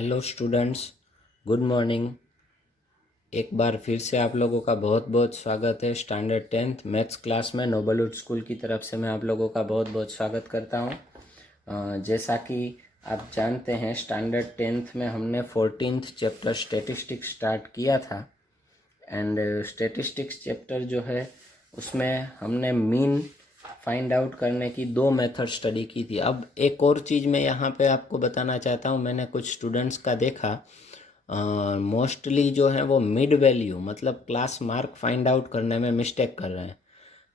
Hello students, good morning. एक बार फिर से आप लोगों का बहुत बहुत स्वागत है स्टैंडर्ड 10th मैथ्स क्लास में। नोबलवुड स्कूल की तरफ से मैं आप लोगों का बहुत बहुत स्वागत करता हूं। जैसा कि आप जानते हैं, स्टैंडर्ड 10th में हमने 14th चैप्टर स्टैटिस्टिक्स स्टार्ट किया था। एंड स्टैटिस्टिक्स चैप्टर जो है उसमें हमने मीन फाइंड आउट करने की 2 मेथड स्टडी की थी। अब एक और चीज़ मैं यहाँ पे आपको बताना चाहता हूँ। मैंने कुछ स्टूडेंट्स का देखा, मोस्टली जो है वो मिड वैल्यू मतलब क्लास मार्क फाइंड आउट करने में मिस्टेक कर रहे हैं।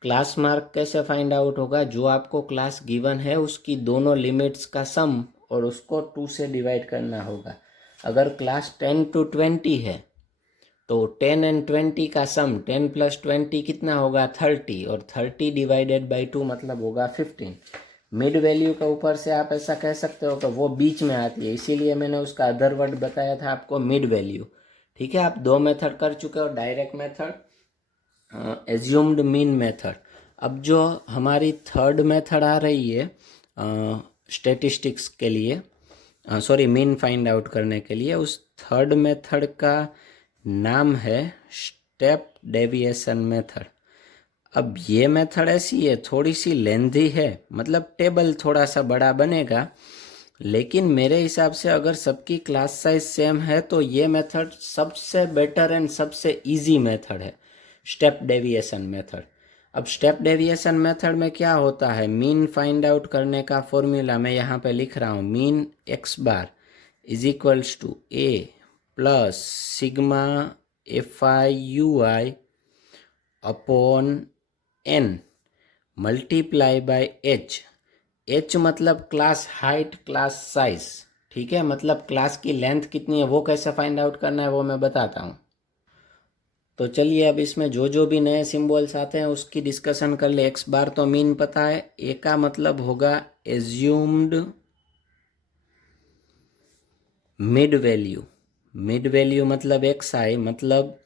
क्लास मार्क कैसे फाइंड आउट होगा? जो आपको क्लास गिवन है उसकी दोनों लिमिट्स का सम और उसको 2 से डिवाइड करना होगा। अगर क्लास 10 to 20 है तो 10 एंड 20 का सम 10 + 20 कितना होगा? 30, और 30 डिवाइडेड बाई 2 मतलब होगा 15। मिड वैल्यू के ऊपर से आप ऐसा कह सकते हो कि वो बीच में आती है, इसीलिए मैंने उसका अदर वर्ड बताया था आपको, मिड वैल्यू। ठीक है, आप 2 मेथड कर चुके हो, direct method, assumed mean method. अब जो हमारी थर्ड मेथड आ रही है स्टैटिस्टिक्स के लिए, सॉरी मीन फाइंड आउट करने के लिए, उस थर्ड मेथड का नाम है स्टेप डेविएशन मेथड। अब ये मेथड ऐसी है, थोड़ी सी लेंथी है, मतलब टेबल थोड़ा सा बड़ा बनेगा, लेकिन मेरे हिसाब से अगर सबकी क्लास साइज सेम है तो ये मेथड सबसे बेटर एंड सबसे इजी मेथड है, स्टेप डेविएशन मेथड। अब स्टेप डेविएशन मेथड में क्या होता है? मीन फाइंड आउट करने का फॉर्मूला मैं यहाँ पे लिख रहा हूँ। Mean X bar is equals to A plus sigma F I U I upon N multiply by H. H मतलब क्लास हाइट, क्लास साइज। ठीक है, मतलब क्लास की लेंथ कितनी है वो कैसे फाइंड आउट करना है वो मैं बताता हूँ। तो चलिए अब इसमें जो जो भी नए सिंबल्स आते हैं उसकी डिस्कशन कर ले। एक्स बार तो मीन पता है, ए का मतलब होगा assumed mid value. Mid value मतलब एक्स आई, मतलब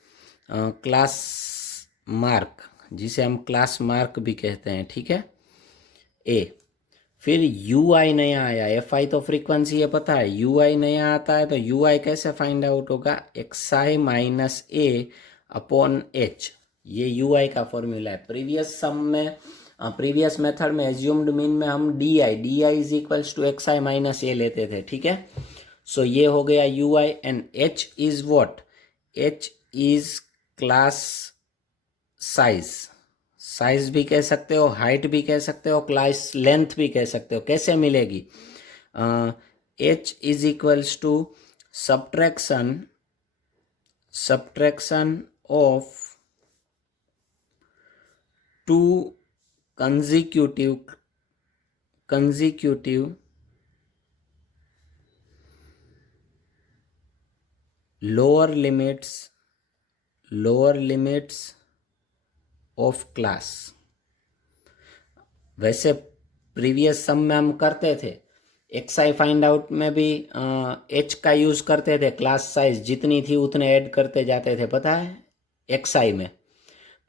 क्लास मार्क, जिसे हम क्लास मार्क भी कहते हैं। ठीक है, ए। फिर यू आई नया आया, एफ आई तो फ्रीक्वेंसी है पता है, यू आई नया आता है, तो यू आई कैसे फाइंड आउट होगा? X I minus A upon H. ये यू आई का फॉर्मूला है। प्रीवियस सम में, प्रीवियस मेथड में एज्यूम्ड मीन में हम D I is equals to X I minus A लेते थे। ठीक है, सो ये हो गया U I. And H is what? H is class size. Size भी कह सकते हो, हाइट भी कह सकते हो, क्लास लेंथ भी कह सकते हो। कैसे मिलेगी? H is equals to subtraction of 2 consecutive lower limits of class. वैसे प्रीवियस सम में हम करते थे, एक्स आई फाइंड आउट में भी एच का यूज करते थे, क्लास साइज जितनी थी उतने ऐड करते जाते थे, पता है। एक्स आई में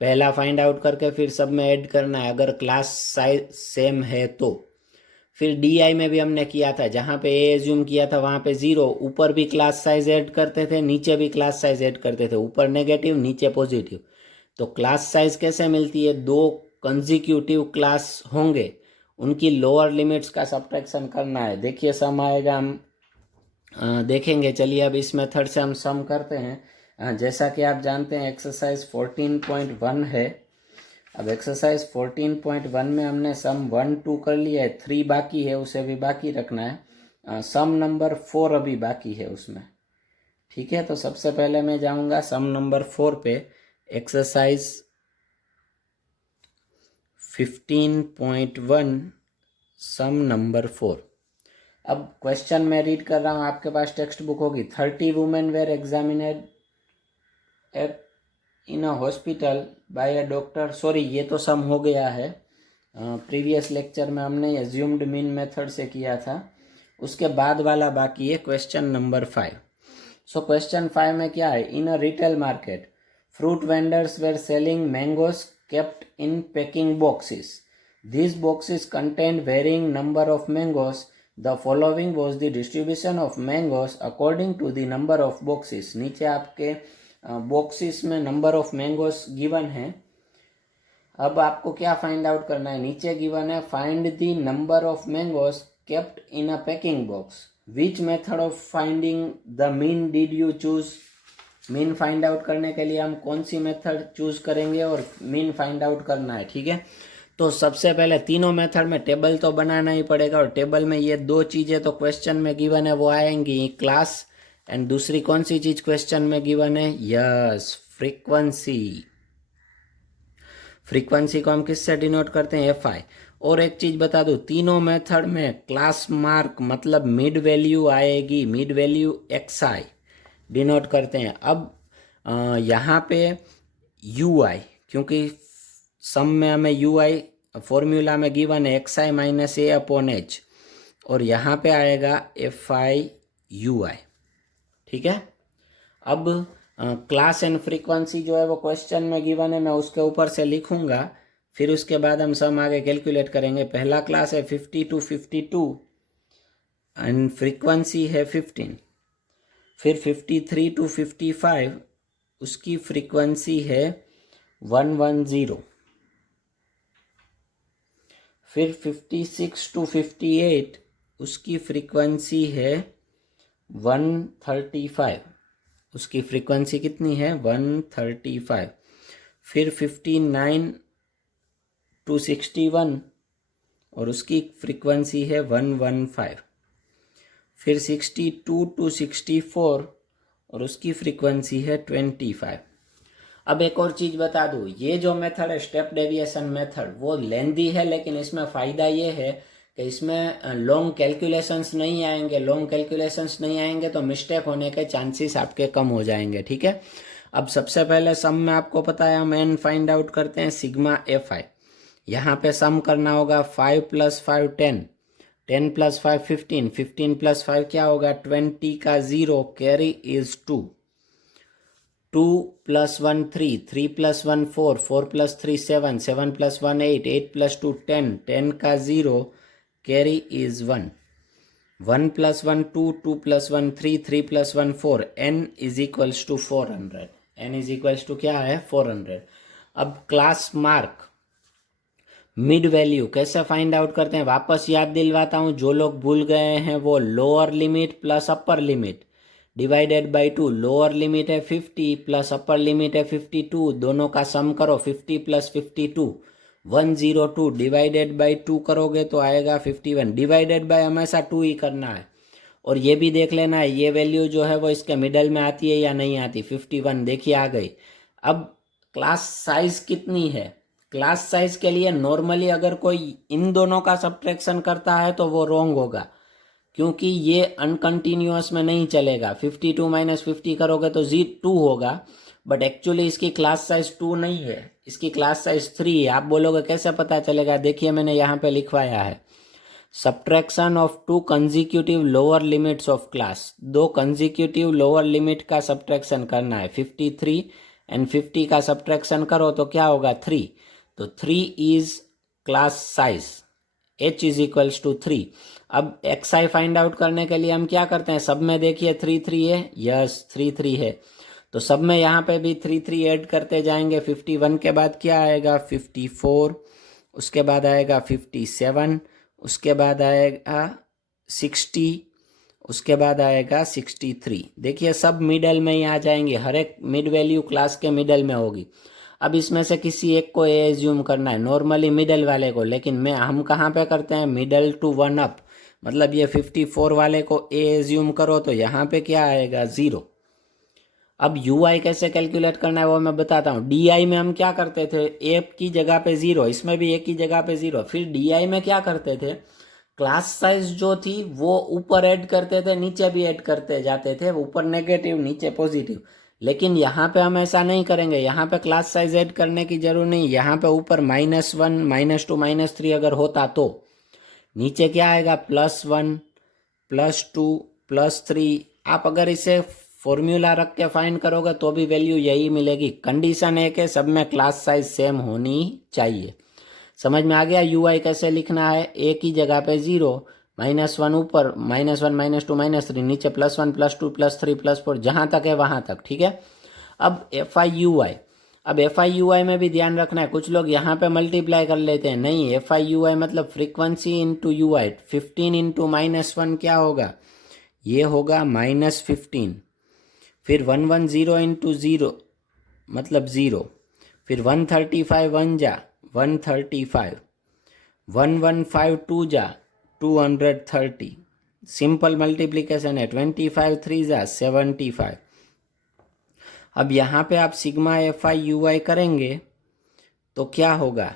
पहला फाइंड आउट करके फिर सब में ऐड करना है, अगर क्लास साइज सेम है तो। फिर डी आई में भी हमने किया था, जहाँ पे ए एज्यूम किया था वहाँ पे 0, ऊपर भी क्लास साइज ऐड करते थे, नीचे भी क्लास साइज ऐड करते थे, ऊपर नेगेटिव नीचे पॉजिटिव। तो क्लास साइज कैसे मिलती है? 2 कंजिक्यूटिव क्लास होंगे, उनकी लोअर लिमिट्स का सब्ट्रैक्शन करना है। देखिए सम आएगा, हम देखेंगे। चलिए अब इस मेथड से हम सम करते हैं। जैसा कि आप जानते हैं एक्सरसाइज 14.1 है। अब एक्सरसाइज 14.1 में हमने सम 1 2 कर लिया है, 3 बाकी है, उसे भी बाकी रखना है। सम नंबर 4 अभी बाकी है उसमें। ठीक है, तो सबसे पहले मैं जाऊंगा सम नंबर 4 पे। एक्सरसाइज 15.1 सम नंबर 4। अब क्वेश्चन मैं रीड कर रहा हूँ, आपके पास टेक्स्ट बुक होगी। 30 women were examined at in a hospital by a doctor. Sorry, ये तो सम हो गया है, प्रीवियस लेक्चर में हमने एज्यूम्ड मीन मेथड से किया था। उसके बाद वाला बाकी है क्वेश्चन नंबर 5। सो क्वेश्चन 5 में क्या है? In a retail market fruit vendors were selling mangoes kept in packing boxes. These boxes contained varying number of mangoes. The following was the distribution of mangoes according to the number of boxes. नीचे आपके boxes में number of mangoes given है। अब आपको क्या find out करना है, नीचे गिवन है find the number of mangoes kept in a packing box. Which method of finding the mean did you choose. Mean find out करने के लिए हम कौन सी मेथड चूज करेंगे और मीन फाइंड आउट करना है, ठीक है। तो सबसे पहले तीनों मेथड में टेबल तो बनाना ही पड़ेगा, और टेबल में ये दो चीज़ें तो क्वेश्चन में गिवन है वो आएंगी, क्लास एंड दूसरी कौन सी चीज़ क्वेश्चन में गिवन है, यस फ्रीक्वेंसी। फ्रीक्वेंसी को हम किससे डिनोट करते हैं, एफ आई। और एक चीज़ बता दूं, तीनों मेथड में क्लास मार्क मतलब मिड वैल्यू आएगी, मिड वैल्यू एक्स आई डिनोट करते हैं। अब यहाँ पे यू आई, क्योंकि सम में हमें यू आई फॉर्मूला में गिवन है x I minus A upon H, और यहाँ पे आएगा एफ आई यू आई, ठीक है। अब क्लास एंड फ्रीक्वेंसी जो है वो क्वेश्चन में गिवन है, मैं उसके ऊपर से लिखूंगा, फिर उसके बाद हम सम आगे कैलकुलेट करेंगे। पहला क्लास है 50 to 52 एंड फ्रीक्वेंसी है 15। फिर 53 to 55 उसकी फ्रीक्वेंसी है 110। फिर 56 to 58 उसकी फ्रीक्वेंसी है 135, उसकी फ्रीक्वेंसी कितनी है 135। फिर 59 to 61 और उसकी फ्रीक्वेंसी है 115। फिर 62 to 64 और उसकी फ्रीक्वेंसी है 25। अब एक और चीज़ बता दूँ, ये जो मेथड है स्टेप डेविएशन मेथड वो लेंदी है, लेकिन इसमें फ़ायदा ये है कि इसमें लॉन्ग कैलकुलेशंस नहीं आएंगे। लॉन्ग कैलकुलेशंस नहीं आएंगे तो मिस्टेक होने के चांसेस आपके कम हो जाएंगे, ठीक है। अब सबसे पहले सम में आपको पता है हम एन फाइंड आउट करते हैं सिग्मा एफ आई। यहाँ पे सम करना होगा 5 + 5 10, 10 + 5 15, 15 + 5 क्या होगा 20 का 0, कैरी इज 2, 2 + 1 3, 3 + 1 4, 4 + 3 7, 7 + 1 8, 8 + 2 10, 10 का 0, carry is 1, 1 + 1 2, 2 + 1 3, 3 + 1 4, n is equals to 400, n is equals to क्या है 400। अब क्लास मार्क मिड वैल्यू कैसे फाइंड आउट करते हैं, वापस याद दिलवाता हूँ, जो लोग भूल गए हैं वो lower limit plus upper limit divided by 2। Lower limit है 50 प्लस अपर लिमिट है 52, दोनों का सम करो 50 + 52 102 डिवाइडेड बाई 2 करोगे तो आएगा 51। डिवाइडेड बाय हमेशा 2 ही करना है, और ये भी देख लेना है ये वैल्यू जो है वो इसके मिडल में आती है या नहीं आती। 51 देखिए आ गई। अब क्लास साइज कितनी है, क्लास साइज के लिए नॉर्मली अगर कोई इन दोनों का सब्ट्रैक्शन करता है तो वो रॉन्ग होगा, क्योंकि ये अनकंटिन्यूअस में नहीं चलेगा। 52 - 50 करोगे तो 2 होगा, बट एक्चुअली इसकी क्लास साइज 2 नहीं है, इसकी क्लास साइज 3 है। आप बोलोगे कैसे पता चलेगा, देखिए मैंने यहाँ पे लिखवाया है subtraction of 2 consecutive lower limits of class. 2 consecutive lower limit का सब्ट्रैक्शन करना है। 53 एंड 50 का सब्ट्रैक्शन करो तो क्या होगा 3, तो 3 is class size, h is equals to 3। अब एक्स आई फाइंड आउट करने के लिए हम क्या करते हैं, सब में देखिए 3 3 है, यस 3 3 है, तो सब में यहाँ पे भी 3 3 ऐड करते जाएंगे। 51 के बाद क्या आएगा 54, उसके बाद आएगा 57, उसके बाद आएगा 60, उसके बाद आएगा 63। देखिए सब मिडल में ही आ जाएंगे, हर एक मिड वैल्यू क्लास के मिडल में होगी। अब इसमें से किसी एक को ए एज्यूम करना है, नॉर्मली मिडल वाले को, लेकिन हम कहाँ पे करते हैं मिडल टू 1 अप, मतलब ये 54 वाले को ए एज्यूम करो तो यहाँ पे क्या आएगा 0। अब यू आई कैसे कैलकुलेट करना है वो मैं बताता हूँ। डी आई में हम क्या करते थे, ए की जगह पे 0, इसमें भी ए की जगह पे 0। फिर डी आई में क्या करते थे, क्लास साइज जो थी वो ऊपर ऐड करते थे, नीचे भी ऐड करते जाते थे, ऊपर नेगेटिव नीचे पॉजिटिव। लेकिन यहाँ पे हम ऐसा नहीं करेंगे, यहाँ पे क्लास साइज ऐड करने की जरूर नहीं। यहाँ पे ऊपर -1 -2 -3 अगर होता तो नीचे क्या आएगा +1 +2 +3। आप अगर इसे फॉर्मूला रख के फाइंड करोगे तो भी वैल्यू यही मिलेगी। कंडीशन है कि सब में क्लास साइज सेम होनी चाहिए। समझ में आ गया। यू आई कैसे लिखना है, ए की जगह पे 0, -1 ऊपर, -1 -2 -3, नीचे +1 +2 +3 +4, जहाँ तक है वहाँ तक, ठीक है। अब FIUI, अब FIUI में भी ध्यान रखना है, कुछ लोग यहाँ पे मल्टीप्लाई कर लेते हैं, नहीं, FIUI मतलब फ्रीक्वेंसी इंटू UI। 15 इंटू -1 क्या होगा, ये होगा -15। फिर 110 इंटू 0 मतलब 0। फिर 135 1 जा 135, 115 2 जा 230। सिंपल मल्टीप्लिकेशन है, 25 3 जा 75। अब यहाँ पे आप सिग्मा FIUI करेंगे तो क्या होगा,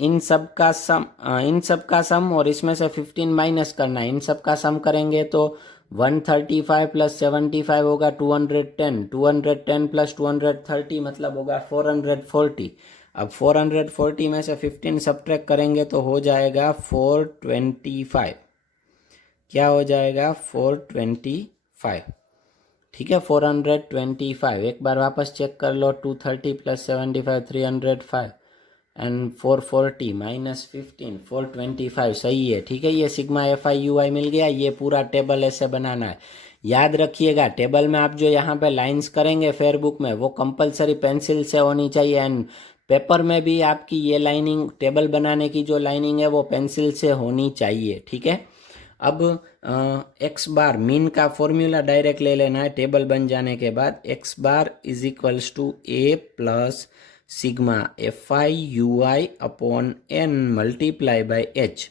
इन सब का सम और इसमें से 15 माइनस करना है। इन सब का सम करेंगे तो 135 प्लस 75 होगा 210, 210 प्लस 230 मतलब होगा 440। अब 440 में से 15 सब्ट्रैक्ट करेंगे तो हो जाएगा 425। क्या हो जाएगा, 425, ठीक है, 425। एक बार वापस चेक कर लो, 230 प्लस 75 305 एंड 440 माइनस 15 425, सही है, ठीक है। ये सिग्मा FIUI मिल गया। ये पूरा टेबल ऐसे बनाना है, याद रखिएगा। टेबल में आप जो यहाँ पे लाइंस करेंगे फेयर बुक में, वो कंपलसरी पेंसिल से होनी चाहिए, एंड पेपर में भी आपकी ये लाइनिंग, टेबल बनाने की जो लाइनिंग है वो पेंसिल से होनी चाहिए, ठीक है। अब एक्स बार मीन का फॉर्मूला डायरेक्ट ले लेना है टेबल बन जाने के बाद। X bar is equals to A plus sigma FIUI upon n multiply by H।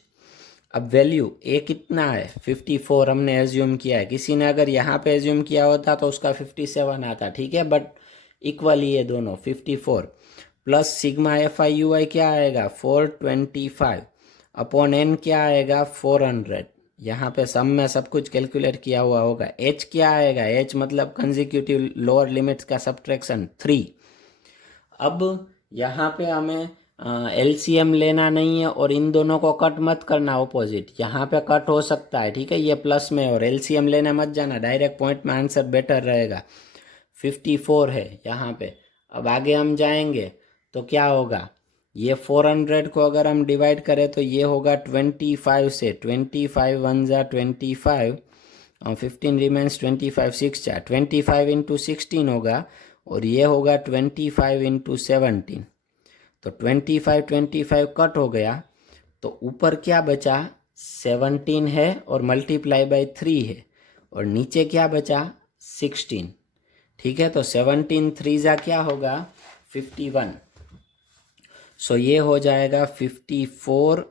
अब वैल्यू A कितना है, 54 हमने एज्यूम किया है। किसी ने अगर यहाँ पे एज्यूम किया होता तो उसका 57 आता, ठीक है, बट इक्वल ही है दोनों, 54 प्लस सिग्मा FIUI क्या आएगा 425 अपॉन n क्या आएगा 400। यहाँ पे सम में सब कुछ कैलकुलेट किया हुआ होगा। H क्या आएगा, H मतलब कंसेक्यूटिव लोअर लिमिट्स का सब्ट्रैक्शन 3। अब यहाँ पे हमें LCM लेना नहीं है और इन दोनों को कट मत करना ऑपोजिट, यहाँ पे कट हो सकता है, ठीक है, ये प्लस में, और LCM लेने मत जाना, डायरेक्ट पॉइंट में आंसर बेटर रहेगा। 54 है यहाँ पे। अब आगे हम जाएंगे तो क्या होगा, ये 400 को अगर हम डिवाइड करें तो ये होगा 25 से, 25 1 जा 25 और 15 रिमेंस 25 6 जा 25 इंटू 16 होगा, और ये होगा 25 इंटू 17। तो 25 कट हो गया तो ऊपर क्या बचा, 17 है और मल्टीप्लाई बाय 3 है, और नीचे क्या बचा 16, ठीक है। तो 17 3 जा क्या होगा 51। सो ये हो जाएगा 54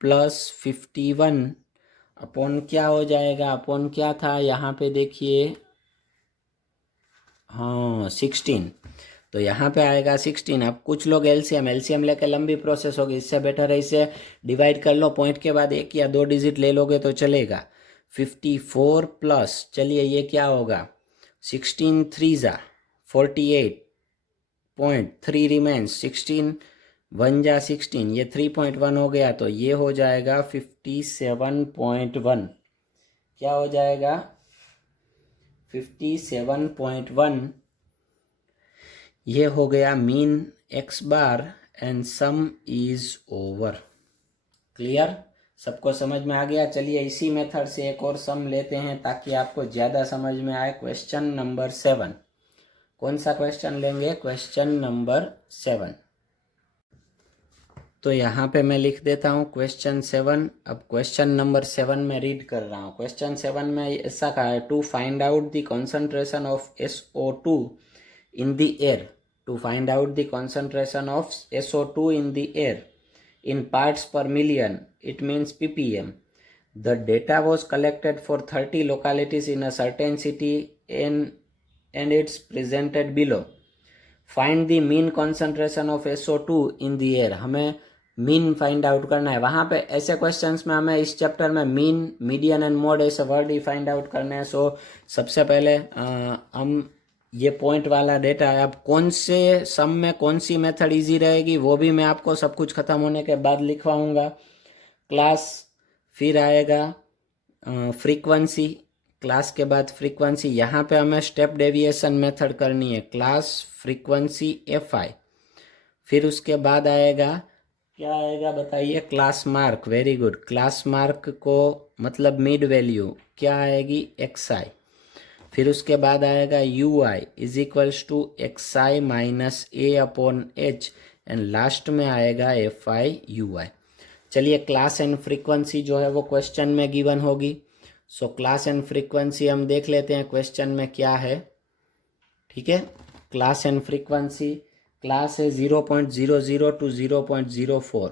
प्लस 51 अपॉन क्या हो जाएगा, अपॉन क्या था यहाँ पे देखिए, हाँ 16, तो यहाँ पे आएगा 16। अब कुछ लोग LCM लेकर लंबी प्रोसेस होगी, इससे बेटर है इसे डिवाइड कर लो, पॉइंट के बाद 1 या 2 डिजिट ले लोगे तो चलेगा। 54 प्लस, चलिए ये क्या होगा 16 3 जा 48 पॉइंट 3 रिमेन्स, 16 1 जा 16, ये 3.1 हो गया, तो ये हो जाएगा 57.1। क्या हो जाएगा 57.1। ये हो गया mean X bar and some is over. Clear, सबको समझ में आ गया। चलिए इसी मेथड से एक और सम लेते हैं ताकि आपको ज़्यादा समझ में आए। क्वेश्चन नंबर 7, कौन सा क्वेश्चन लेंगे, क्वेश्चन नंबर 7। तो यहाँ पे मैं लिख देता हूँ क्वेश्चन 7। अब क्वेश्चन नंबर 7 में रीड कर रहा हूँ। क्वेश्चन 7 में ऐसा कहा है, to find out the concentration of SO2 in the air, to find out the concentration of SO2 in the air in parts per million, it means ppm. The data was collected for 30 localities in a certain city and it's presented below. Find the mean concentration of SO2 in the air. हमें mean find out करना है। वहाँ पे ऐसे questions में हमें इस chapter में मीन, मीडियन एंड मोड ऐसे वर्ड ही फाइंड आउट करने हैं। सो सबसे पहले हम ये पॉइंट वाला डेटा है। अब कौन से सम में कौन सी मेथड इजी रहेगी वो भी मैं आपको सब कुछ ख़त्म होने के बाद लिखवाऊंगा क्लास। फिर आएगा फ्रीक्वेंसी, क्लास के बाद फ्रीक्वेंसी। यहाँ पे हमें स्टेप डेविएशन मेथड करनी है, क्लास फ्रीक्वेंसी FI। फिर उसके बाद आएगा क्या आएगा बताइए? Class mark, very good. Class mark को मतलब मिड वैल्यू क्या आएगी? X I. फिर उसके बाद आएगा U I is equals to X I minus A upon H, and last में आएगा एफ आई यू आई। चलिए, क्लास एंड फ्रीक्वेंसी जो है वो क्वेश्चन में गिवन होगी। सो क्लास एंड फ्रीक्वेंसी हम देख लेते हैं क्वेश्चन में क्या है। ठीक है, क्लास एंड फ्रीक्वेंसी, क्लास है 0.00 टू 0.04,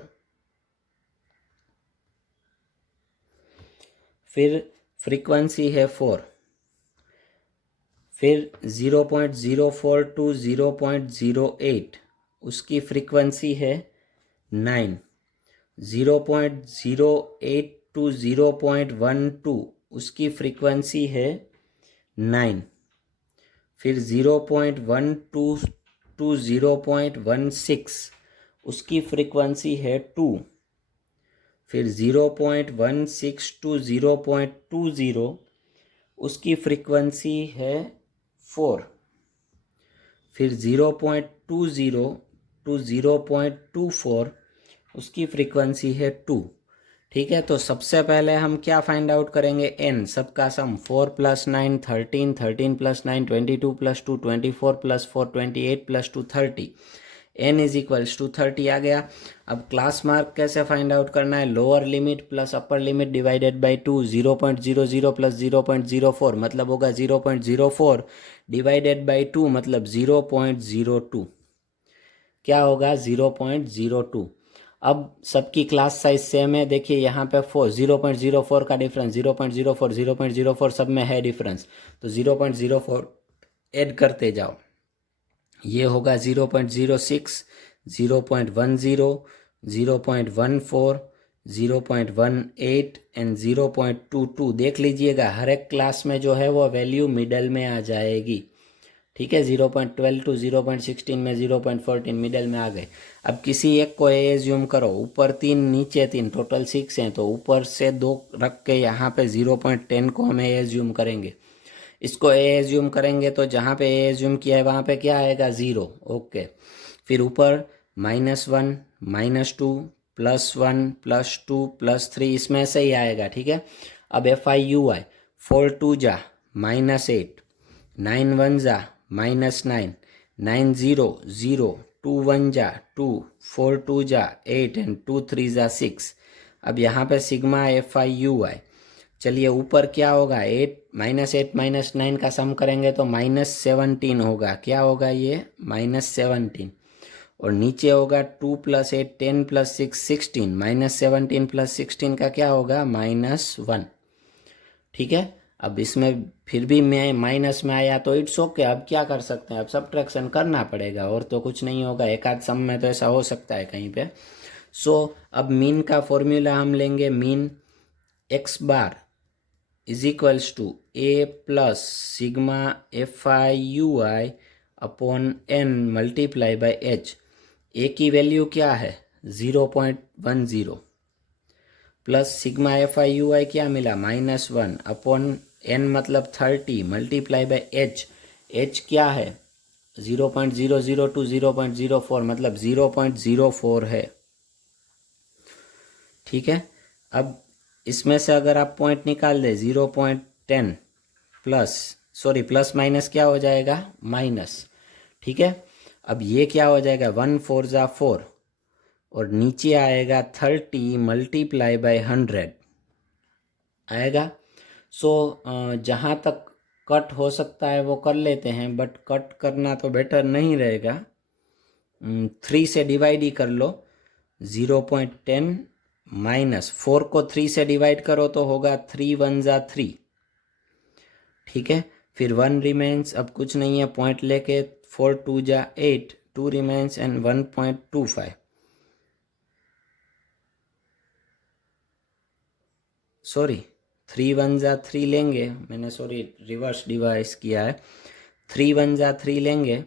फिर फ्रीक्वेंसी है 4, फिर 0.04 टू 0.08 उसकी फ्रीक्वेंसी है 9, 0.08 टू 0.12 उसकी फ्रीक्वेंसी है 9, फिर 0.12 टू 0.16 उसकी फ्रीक्वेंसी है 2, फिर 0.16 टू 0.20 उसकी फ्रीक्वेंसी है 4, फिर 0.20 टू 0.24 उसकी फ्रीक्वेंसी है 2। ठीक है, तो सबसे पहले हम क्या फाइंड आउट करेंगे? एन, सबका sum. 4 plus 9 13, 13 plus 9 22 plus 2 24 plus 4 28 plus 2 30, N is equals to 30 आ गया। अब क्लास मार्क कैसे फाइंड आउट करना है? Lower limit plus upper limit divided by 2, 0.00 plus 0.04 मतलब होगा 0.04 डिवाइडेड बाई 2 मतलब 0.02, क्या होगा? 0.02। अब सबकी क्लास साइज सेम है, देखिए यहाँ पे 0.04 का डिफरेंस, 0.04 0.04 सब में है डिफरेंस, तो 0.04 ऐड करते जाओ। ये होगा 0.06, 0.10, 0.14, 0.18 एंड 0.22। देख लीजिएगा हर एक क्लास में जो है वो वैल्यू मिडल में आ जाएगी। ठीक है, 0.12 टू 0.16 में 0.14 मिडल में आ गए। अब किसी एक को ए एज्यूम करो, ऊपर 3 नीचे 3 टोटल 6 हैं, तो ऊपर से 2 रख के यहाँ पे 0.10 को हम ए एज्यूम करेंगे। इसको ए एज्यूम करेंगे तो जहाँ पे ए एज्यूम किया है वहाँ पे क्या आएगा? 0। ओके, फिर ऊपर -1 -2 +1 +2 +3 इसमें से ही आएगा। ठीक है, अब एफ आई यू आई, 4 2 जा -8, 9 1 जा -9, 9 0 0, 2 1 जा 2, 4 2 जा 8 एंड 2 3 जा 6। अब यहाँ पे सिग्मा एफ आई यू आई, चलिए ऊपर क्या होगा? 8 -9 का सम करेंगे तो -17 होगा। क्या होगा ये? -17। और नीचे होगा 2 + 8 10 + 6 16, -17 + 16 का क्या होगा? -1। ठीक है, अब इसमें फिर भी मैं माइनस में आया तो इट्स ओके। अब क्या कर सकते हैं? अब सब्ट्रैक्शन करना पड़ेगा और तो कुछ नहीं होगा। एक आध सम में तो ऐसा हो सकता है कहीं पे। सो अब मीन का फॉर्मूला हम लेंगे। Mean X bar is equals to A plus sigma F I U I upon N multiply by H. A की वैल्यू क्या है? 0.10 plus sigma F I U I क्या मिला? -1 अपॉन एन मतलब 30 मल्टीप्लाई बाई एच। एच क्या है? 0.00 to 0.04 मतलब 0.04 है। ठीक है, अब इसमें से अगर आप पॉइंट निकाल दें 0.10 प्लस माइनस क्या हो जाएगा? माइनस। ठीक है, अब ये क्या हो जाएगा? 1 4 जा 4 और नीचे आएगा 30 मल्टीप्लाई बाई 100 आएगा। सो जहाँ तक कट हो सकता है वो कर लेते हैं, बट कट करना तो बेटर नहीं रहेगा। 3 से डिवाइड ही कर लो। 0.10 माइनस 4 को 3 से डिवाइड करो तो होगा 3 1 जा 3। ठीक है, फिर 1 रिमेन्स, अब कुछ नहीं है, पॉइंट लेके 4 2 जा 8, 2 रिमेन्स एंड 1.25। सॉरी, 3 1 जा 3 लेंगे, मैंने सॉरी रिवर्स डिवाइस किया है। 3 1 जा 3 लेंगे,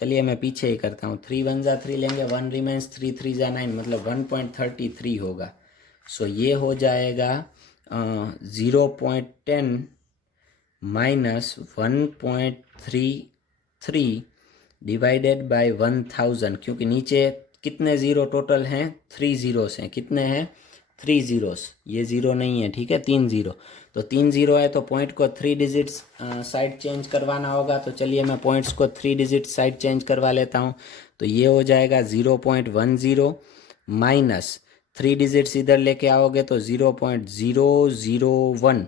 चलिए मैं पीछे ही करता हूँ। 3 1 जा 3 लेंगे, 1 रिमेन्स, 3 3 जा 9 मतलब 1.33 होगा। सो ये हो जाएगा 0.10 माइनस 1.33 डिवाइडेड बाय 1000, क्योंकि नीचे कितने ज़ीरो टोटल हैं? 3 ज़ीरोस हैं। कितने हैं? 3 ज़ीरोस। ये ज़ीरो नहीं है, ठीक है, 3 ज़ीरो। तो 3 ज़ीरो है तो पॉइंट को 3 डिजिट्स साइड चेंज करवाना होगा। तो चलिए मैं पॉइंट्स को 3 डिजिट साइड चेंज करवा लेता हूँ। तो ये हो जाएगा 0.10 माइनस 3 डिजिट्स इधर लेके आओगे तो 0.001।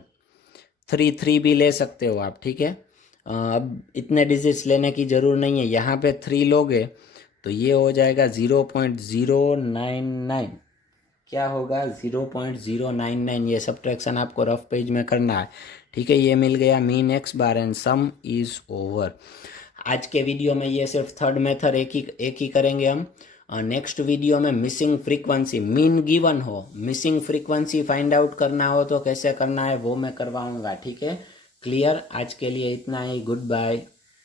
3 भी ले सकते हो आप, ठीक है। अब इतने डिजिट्स लेने की ज़रूर नहीं है, यहाँ पे 3 लोगे तो ये हो जाएगा 0.099। क्या होगा? 0.099। ये सब्ट्रैक्शन आपको रफ पेज में करना है, ठीक है। ये मिल गया mean X bar and some is over. आज के वीडियो में ये सिर्फ थर्ड मेथड एक ही करेंगे हम। नेक्स्ट वीडियो में मिसिंग फ्रीक्वेंसी, मीन गिवन हो, मिसिंग फ्रीक्वेंसी फाइंड आउट करना हो तो कैसे करना है वो मैं करवाऊंगा, ठीक है। क्लियर? आज के लिए इतना ही। Good bye.